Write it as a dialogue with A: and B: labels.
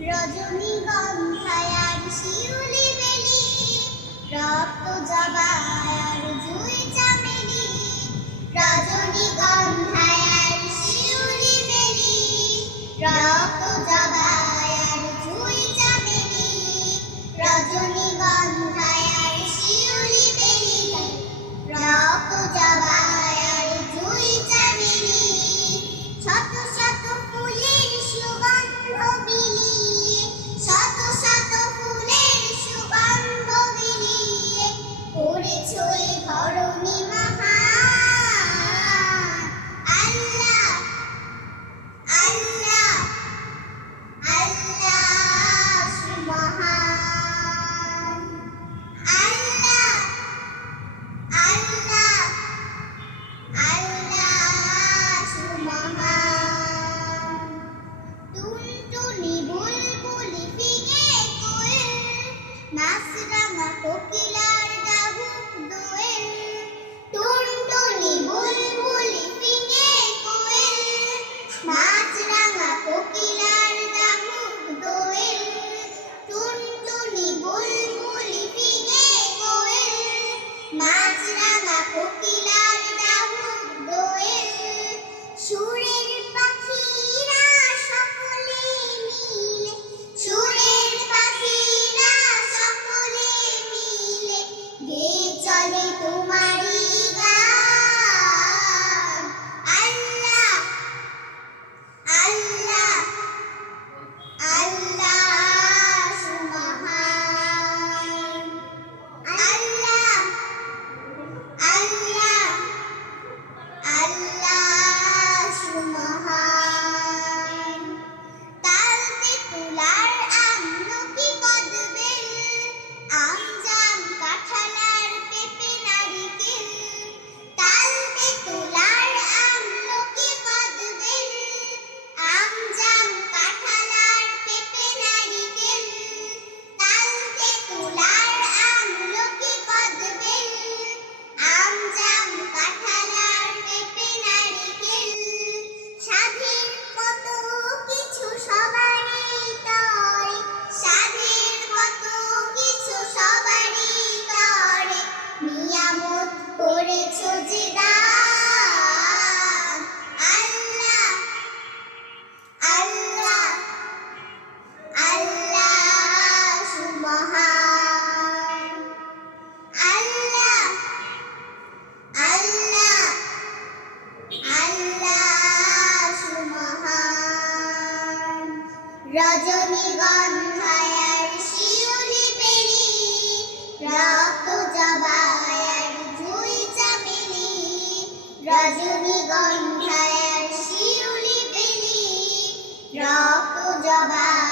A: রজনীগন্ধায় শিউলি বেলি রক্ত জবায় রজনীগন্ধায় শিউলি পেলি রক্ত জবা